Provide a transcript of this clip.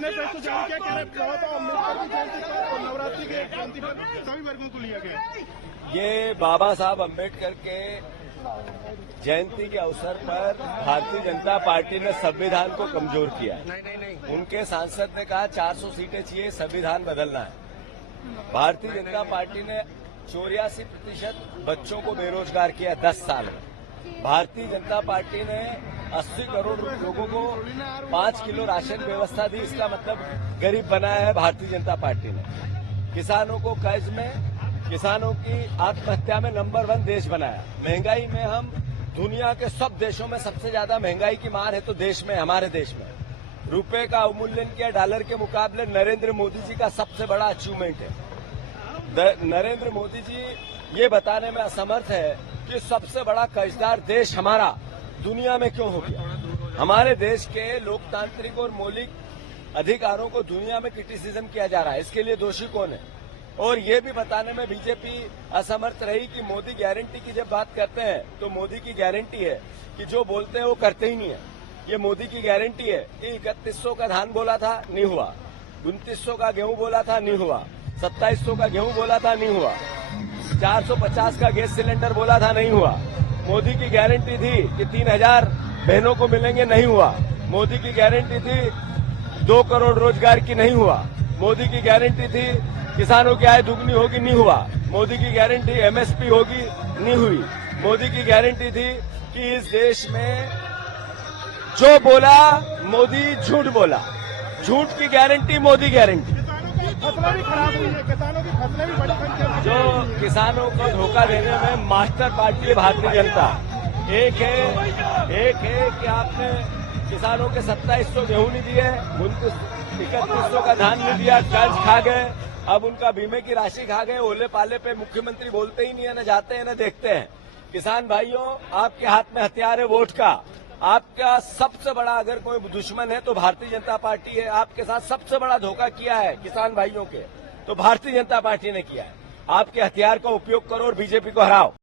Manifesto जारी किया कि बाबा अम्बेडकर की जयंती पर और नवरात्रि के जयंती पर सभी वर्गों को लिया गया। ये बाबा साहब अम्बेडकर के जयंती के अवसर पर भारतीय जनता पार्टी ने संविधान को कमजोर किया। उनके सांसद ने कहा 400 सीटें चाहिए, संविधान बदलना है। भारतीय जनता पार्टी ने 84% बच्चों को बेरोजगार किया 10 साल में। भारतीय जनता पार्टी ने 80 करोड़ लोगों को 5 किलो राशन व्यवस्था दी। इसका मतलब गरीब बनाया है भारतीय जनता पार्टी ने। किसानों को कर्ज में, किसानों की आत्महत्या में नंबर 1 देश बनाया। महंगाई में हम दुनिया के सब देशों में सबसे ज्यादा महंगाई की मार है तो देश में, हमारे देश में रुपए का अवमूल्यन किया डॉलर के मुकाबले। नरेंद्र मोदी जी का सबसे बड़ा अचीवमेंट है। नरेंद्र मोदी जी ये बताने में असमर्थ है कि सबसे बड़ा कर्जदार देश हमारा दुनिया में क्यों हो गया। हमारे देश के लोकतांत्रिक और मौलिक अधिकारों को दुनिया में क्रिटिसिज्म किया जा रहा है। इसके लिए दोषी कौन है? और ये भी बताने में बीजेपी असमर्थ रही कि मोदी गारंटी की जब बात करते हैं तो मोदी की गारंटी है कि जो बोलते हैं वो करते ही नहीं है। ये मोदी की गारंटी है कि 3100 का धान बोला था, नहीं हुआ। 2900 का गेहूं बोला था, नहीं हुआ। 2700 का गेहूं बोला था, नहीं हुआ। 450 का गैस सिलेंडर बोला था, नहीं हुआ। मोदी की गारंटी थी कि 3000 बहनों को मिलेंगे, नहीं हुआ। मोदी की गारंटी थी 2 करोड़ रोजगार की, नहीं हुआ। मोदी की गारंटी थी किसानों की आय दुगनी होगी, नहीं हुआ। मोदी की गारंटी एमएसपी होगी, नहीं हुई। मोदी की गारंटी थी कि इस देश में जो बोला मोदी झूठ बोला। झूठ की गारंटी, मोदी गारंटी। फसलें भी खराब हुई है, किसानों की फसलें भी बड़ी संख्या में। जो किसानों को धोखा देने में मास्टर पार्टी है भारतीय जनता। एक है कि आपने किसानों के 2700 गेहूं नहीं दिए, 3100 का धान नहीं दिया, कर्ज खा गए। अब उनका बीमे की राशि खा गए। ओले पाले पे मुख्यमंत्री बोलते ही नहीं है, न जाते हैं न देखते हैं। किसान भाइयों, आपके हाथ में हथियार है वोट का। आपका सबसे बड़ा अगर कोई दुश्मन है तो भारतीय जनता पार्टी है। आपके साथ सबसे बड़ा धोखा किया है किसान भाइयों के तो भारतीय जनता पार्टी ने किया है। आपके हथियार का उपयोग करो और बीजेपी को हराओ।